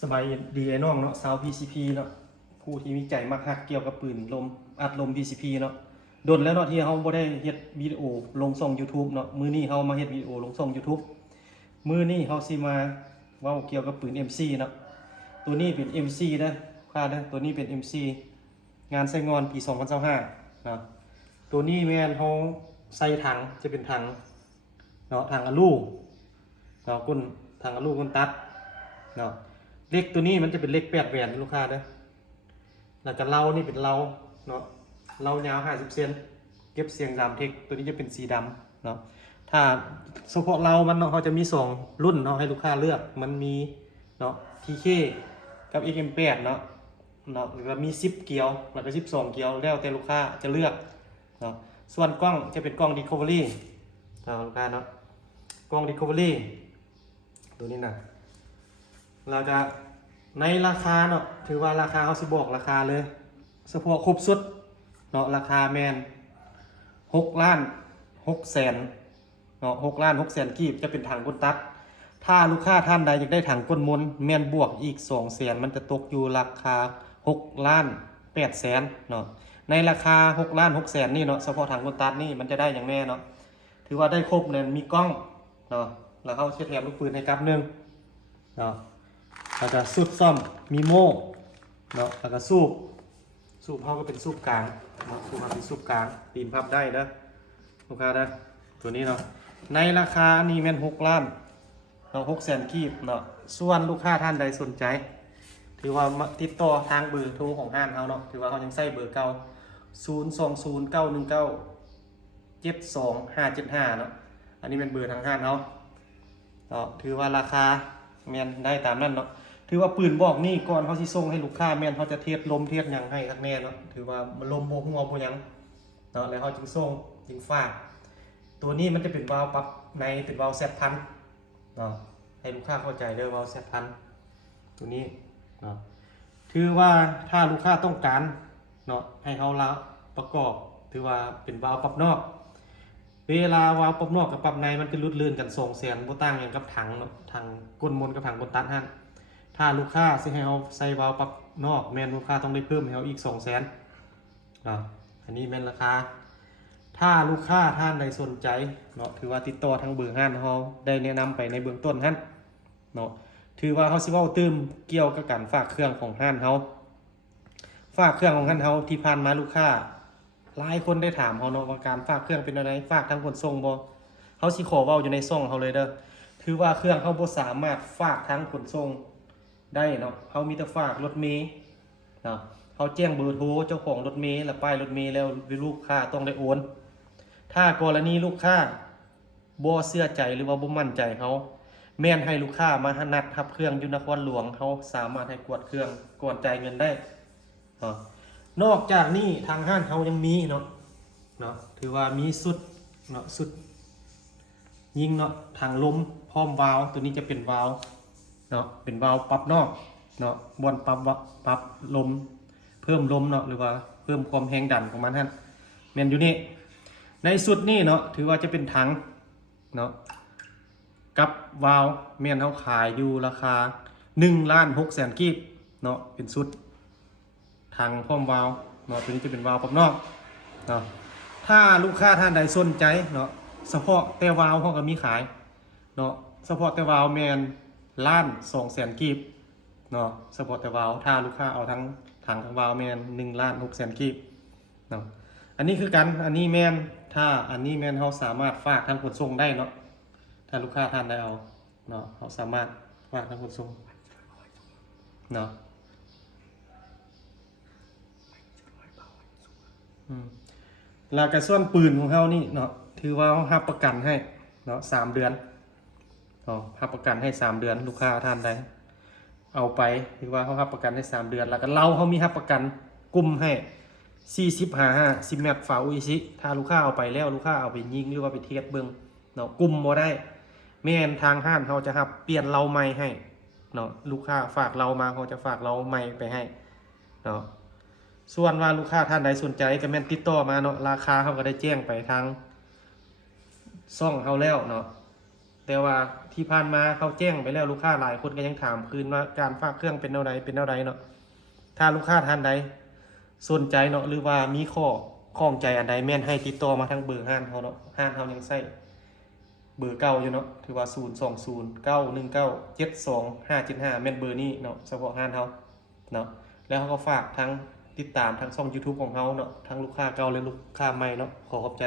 สบายดีไอ้น้องเนาะสาว PCP เนาะผู้ที่มีใจมักฮักเกี่ยวกับปืนลมอัดลม PCP เนาะโดนแล้วเนาะที่เฮาบ่ได้เฮ็ดวิดีโอลงช่อง YouTube เนาะมื้อนี้เฮามาเฮ็ดวิดีโอลงช่อง YouTube มื้อนี้เฮาสิมาเว้าเกี่ยวกับปืน MC เนาะตัวนี้เป็น MC นะค่าเด้อตัวนี้เป็น MC งานใช้งอนปี2025เนาะตัวนี้แม่นเฮาใส่ถังจะเป็นถังเนาะถังอลูเนาะก้นถังอลูก้นตัดเนาะเล็กตัวนี้มันจะเป็นเล็ก8แหวนลูกค้าเด้อแล้วก็เรานี่เป็นเราเนาะเรายาว50เซนเก็บเสียง3เทคตัวนี้จะเป็นสีดำเนาะถ้าเฉพาะเรามันเนาะเขาจะมี2รุ่นเนาะให้ลูกค้าเลือกมันมีเนาะ TK กับ XM8 เนาะแล้วก็มี10เกียวแล้วก็12เกียวแล้วแต่ลูกค้าจะเลือกเนาะส่วนกล้องจะเป็นกล้อง Recovery เนาะลูกค้าเนาะกล้อง Recovery ตัวนี้นะแล้วก็ในราคาเนาะถือว่าราคาเขาสิบอกราคาเลยเฉพาะครบสุดเนาะราคาแมน6 ล้าน6 แสนเนาะ6 ล้าน6 แสนกีบจะเป็นถังก้นตัดถ้าลูกค้าท่านใดอยากได้ถังก้นมนแมนบวกอีก2 แสนมันจะตกอยู่ราคา6 ล้าน8 แสนเนาะในราคา6 ล้าน6 แสนนี่เนาะเฉพาะถังก้นตัดนี่มันจะได้อย่างแม่เนาะถือว่าได้ครบเลยมีกล้องเนาะแล้วเขาเช็ดแถมลูกปืนให้กับนึงเนาะแล้วก็สูบซ่อมมีโม่เนาะแล้วก็สูบเขาก็เป็นสูบกลางเนาะสูบมาเป็นสูบกลางตีนพับได้นะลูกค้านะตัวนี้เนาะในราคานี่แม่น6 ล้านเนาะ6 แสนกีบเนาะส่วนลูกค้าท่านใดสนใจถือว่าติดต่อทางเบอร์โทรของห้างเขาเนาะถือว่าเขายังใส่เบอร์เก่า02091972575เนาะอันนี้เป็นเบอร์ทางห้างเขาเนาะถือว่าราคาแม่นได้ตามนั้นเนาะถือว่าปืนบอกนี่ก่อนเขาสิส่งให้ลูกค้าแม่นเขาจะเทียบลมเทียบหยังให้ทักแน่เนาะถือว่ามันลมโบหัวโบหยังเนาะแล้วเขาจึงส่งจึงฝากตัวนี้มันจะเป็นวาล์วปรับในเป็นวาล์วแซดพันเนาะให้ลูกค้าเข้าใจเด้อวาล์วแซดพันตัวนี้เนาะถือว่าถ้าลูกค้าต้องการเนาะให้เขาละประกอบถือว่าเป็นวาล์วปรับนอกเวลาวาล์วปรับนอกกับปรับในมันเป็นรุดเลื่อนกัน2 แสนบ่ต่างอย่างกับถังเนาะถังก้นมนกับถังก้นตัดหั่นถ้าลูกค้าสิให้เอาใส่วาล์วปรับนอกแม่นลูกค้าต้องได้เพิ่มให้เอาอีก2 แสนอันนี้แม่นราคาถ้าลูกค้าท่านใดสนใจเนาะถือว่าติดต่อทางเบอร์ห้านเขาได้แนะนำไปในเบื้องต้นหั่นเนาะถือว่าเขาสิเว้าตื้มเกี่ยวกับการฝากเครื่องของห้านเขาฝากเครื่องของห้านเขาที่ผ่านมาลูกค้าหลายคนได้ถามเขาเนาะว่าการฝากเครื่องเป็นอะไรฝากทางขนส่งบ่เขาสิขอเว้าอยู่ในซ่องเขาเลยเด้อถือว่าเครื่องเขาบ่สามารถฝากทางขนส่งได้เนาะเขามีแต่ฝากรถเมล์เนาะเขาแจ้งเบอร์โทรเจ้าของรถเมล์และป้ายรถเมล์แล้วลูกค้าต้องได้โอนถ้ากรณีลูกค้าบ่เชื่อใจหรือว่าบ่มั่นใจเขาแม่นให้ลูกค้ามานัดรับเครื่องอยู่นครหลวงเขาสามารถให้กวดเครื่องก่อนจ่ายเงินได้เนาะนอกจากนี้ทางห้างเขายังมีเนาะถือว่ามีสุดเนาะสุดยิงเนาะทางลมพร้อมวาล์วตัวนี้จะเป็นวาล์วเนาะเป็นวาล์วปรับนอกเนาะบนปรับลมเพิ่มลมเนาะหรือว่าเพิ่มความแรงดันของมันฮะแม่นอยู่นี่ในสุดนี่เนาะถือว่าจะเป็นถังเนาะกับวาล์วแม่นเขาขายอยู่ราคา1 ล้าน6 แสนกีบเนาะเป็นสุดถังพร้อมวาล์วเนาะตัวนี้จะเป็นวาล์วปรับนอกเนาะถ้าลูกค้าท่านใดสนใจเนาะเฉพาะแต่วาล์วเขาก็มีขายเนาะเฉพาะแต่วาล์วแม่นล้าน2 แสนกีบเนาะเฉพาะแต่วาล์วถ้าลูกค้าเอาทั้งถังทั้งวาล์วแม่น1 ล้าน6 แสนกีบเนาะอันนี้คือกันอันนี้แม่นถ้าอันนี้แม่นเขาสามารถฝากทางขนส่งได้เนาะถ้าลูกค้าท่านใดเอาเนาะเขาสามารถฝากทางขนส่งเนาะแล้วก็ส่วนปืนของเขานี่เนาะถือว่าเขารับประกันให้เนาะ3 เดือนเนาะรับประกันให้3 เดือนลูกค้าท่านใดเอาไปถือว่าเขารับประกันให้3 เดือนแล้วก็เราเขามีรับประกันกลุ่มให้40 แมตต์ฝาอุยซิถ้าลูกค้าเอาไปแล้วลูกค้าเอาไปยิงหรือว่าไปเทสเบิ่งเนาะกลุ่มบ่ได้แม่นทางห้างเขาจะรับเปลี่ยนเราใหม่ให้เนาะลูกค้าฝากเรามาเขาจะฝากเราใหม่ไปให้เนาะส่วนว่าลูกค้าท่านใดสนใจก็แม่นติดต่อมาเนาะราคาเขาก็ได้แจ้งไปทางซ่องเขาแล้วเนาะ แต่ว่าที่ผ่านมาเขาแจ้งไปแล้วลูกค้าหลายคนก็ยังถามคืนว่าการฝากเครื่องเป็นแนวใดเป็นแนวใดเนาะถ้าลูกค้าท่านใดสนใจเนาะหรือว่ามีข้องใจอันใดแม่นให้ติดต่อมาทางเบอร์ห้านเฮาเนาะห้านเฮายังใช้เบอร์เก่าอยู่เนาะถือว่า02091972575แม่นเบอร์นี้เนาะเฉพาะห้านเฮาเนาะแล้วเขาก็ฝากทั้งติดตามทั้งช่อง YouTube ของเฮาเนาะทั้งลูกค้าเก่าและลูกค้าใหม่เนาะขอบใจ